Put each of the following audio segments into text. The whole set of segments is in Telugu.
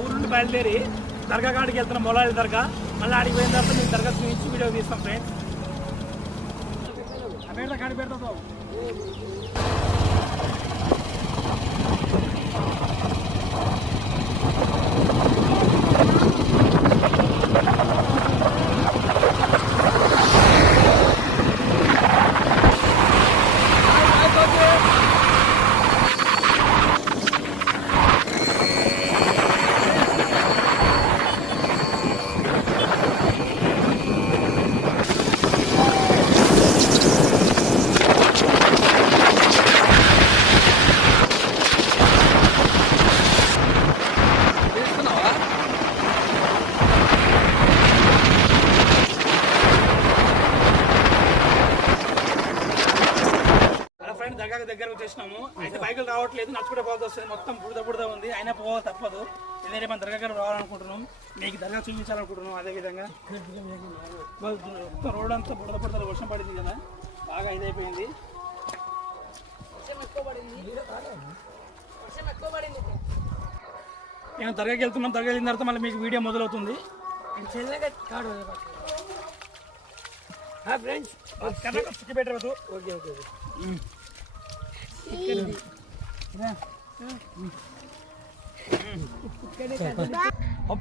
ఊరు నుండి బయలుదేరి దర్గా కాడికి వెళ్తున్నాం, మొలాలి దర్గా. మళ్ళీ ఆడికి పోయిన తర్వాత మేము దర్గా చూపించి వీడియో తీస్తాం ఫ్రెండ్స్. పెడతా కాడి పెడతా బాబు. దగ్గర వచ్చేసినాము. అయితే బైకులు రావట్లేదు, నడుచుకుంటే పోవాల్సి వస్తుంది. మొత్తం బుడద ఉంది, అయినా పోవాలి తప్పదు. ఎందుకంటే మన దర్గా గారు రావాలనుకుంటున్నాం, మీకు దర్గా చూపించాలనుకుంటున్నాం. అదేవిధంగా మొత్తం రోడ్ అంతా బుడద వర్షం పడింది కదా, బాగా ఇదైపోయింది. మేము దర్గాకి వెళ్తున్నాం. దర్గా వెళ్ళిన తర్వాత మళ్ళీ మీకు వీడియో మొదలవుతుంది. ఓకే ఓకే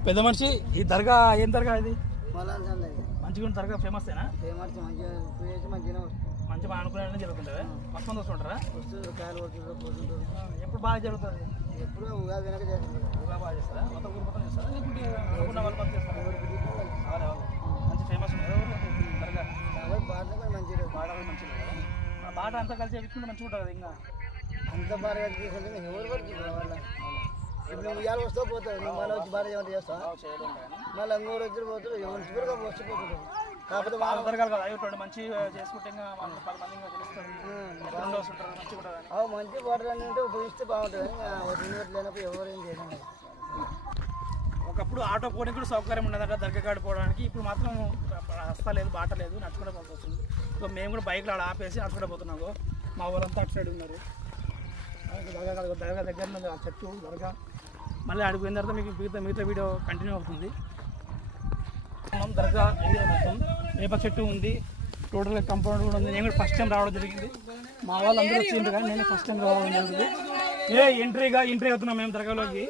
పెద్ద మనిషి. ఈ దర్గా ఏం దర్గా ఇది? మంచిగా దర్గా ఫేమస్ ఏనా? మంచిగా అనుకునే జరుగుతుంటారా? మొత్తం వస్తుంటారా? ఎప్పుడు బాగా జరుగుతుంది? ఎప్పుడు ఉగాది వెనక ఉగాది బాగా చేస్తారా? మొత్తం ఊరు మొత్తం చేస్తారా? అనుకున్న వాళ్ళు మొత్తం చేస్తారా? మంచి ఫేమస్ దర్గా. బాగా మంచిగా కదా, బాట అంతా కలిసి ఎక్కించుకుంటే మంచిగా ఉంటుంది. ఇంకా అంత బాగా ఎవరు వరకు ఇప్పుడు ఇవాళ వస్తా పోతావు, నువ్వు మళ్ళీ వచ్చి బాగా ఏమంటే చేస్తావు, మళ్ళీ ఇంకోటి వచ్చి పోతాడు, ఎవరు వచ్చిపోతాడు. కాకపోతే వాళ్ళు మంచి చేసుకుంటే మంచి వాటర్ అని ఉంటే ఉపయోగిస్తే బాగుంటుంది. లేనప్పుడు ఎవరు ఏం చేయాలి. ఒకప్పుడు ఆటో పోనీ కూడా సౌకర్యం ఉండదట దర్గా కాడ పోవడానికి. ఇప్పుడు మాత్రం రస్తా లేదు, బాట లేదు, నడుచుకుంటే పోవాల్సి వస్తుంది. సో మేము కూడా బైక్లో ఆడ ఆపేసి నడుచుకుంటే పోతున్నాము. మా వాళ్ళంతా అటు సైడ్ ఉన్నారు. దర్గా దగ్గర ఉంది ఆ చెట్టు దర్గా. మళ్ళీ ఆడికి పోయిన తర్వాత మీకు మిగతా వీడియో కంటిన్యూ అవుతుంది. దర్గా ఏరియా మొత్తం వేప చెట్టు ఉంది, టోటల్గా కంపౌండ్ కూడా ఉంది. నేను కూడా ఫస్ట్ టైం రావడం జరిగింది. మా వాళ్ళు అందరూ వచ్చిండ్రు కానీ నేను ఫస్ట్ టైం రావడం జరిగింది. ఎంట్రీ అవుతున్నాం మేము దర్గాలోకి.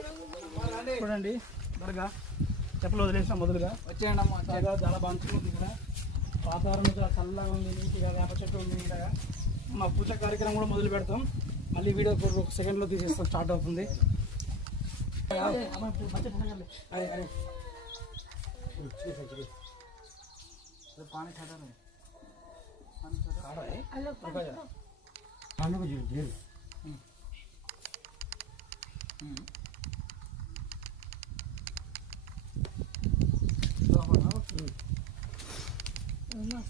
చూడండి దర్గా చెప్పులు వదిలేసాం మొదలుగా వచ్చేయండి. దర్గా చాలా బాగుంటుంది. ఇక్కడ వాతావరణం చాలా చల్లగా ఉంది, నీట్గా వేప చెట్టు ఉంది. నీట్గా మా పూజ కార్యక్రమం కూడా మొదలు పెడతాం. మళ్ళీ వీడియో ఒక సెకండ్లో తీసేస్తాం, స్టార్ట్ అవుతుంది.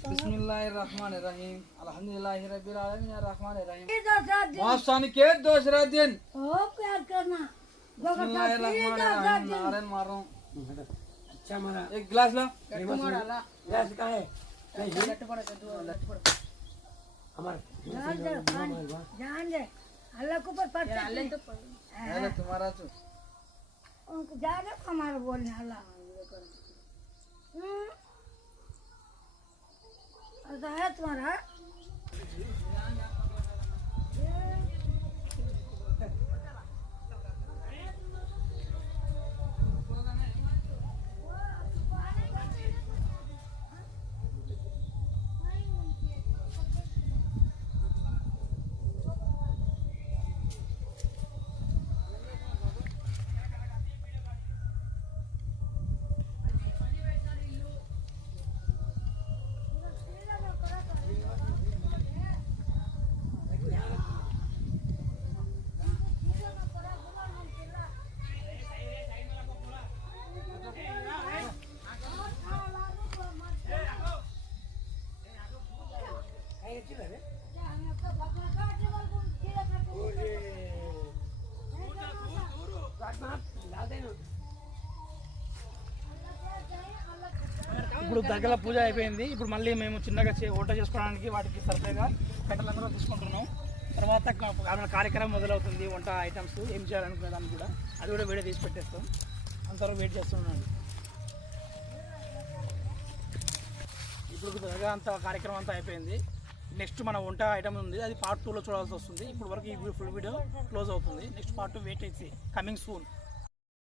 बिस्मिल्लाहिर्रहमानिर्रहीम अल्हम्दुलिल्लाहि रब्बिल आलमीन अर्रहमानिर्रहीम मौसम के दूसरा दिन ओ प्यार करना बिस्मिल्लाहिर्रहमानिर्रहीम नारायण मारो अच्छा मारा एक गिलास ला गिलास का है लट पड़ा हमारे जान दे अल्लाह को पर पड़ता है अल्लाह तो तुम्हारा तो उनको जाने हमारा बोलने अल्लाह ऐसा है तुम्हारा। ఇప్పుడు దగ్గర పూజ అయిపోయింది. ఇప్పుడు మళ్ళీ మేము చిన్నగా వంట చేసుకోవడానికి వాటికి సరిగ్గా కట్టెలందరూ తీసుకుంటున్నాం. తర్వాత కార్యక్రమం మొదలవుతుంది. వంట ఐటమ్స్ ఏం చేయాలనుకునే దాన్ని కూడా అది కూడా వీడియో తీసి పెట్టేస్తాం. అంతవరకు వెయిట్ చేస్తున్నాను. ఇప్పుడు త్వరగా అంత కార్యక్రమం అంతా అయిపోయింది. నెక్స్ట్ మన వంట ఐటమ్ ఉంది, అది పార్ట్ 2లో చూడాల్సి వస్తుంది. ఇప్పుడు వరకు ఈ ఫుల్ వీడియో క్లోజ్ అవుతుంది. నెక్స్ట్ పార్ట్ 2 వెయిట్ చేసి కమింగ్ సూన్.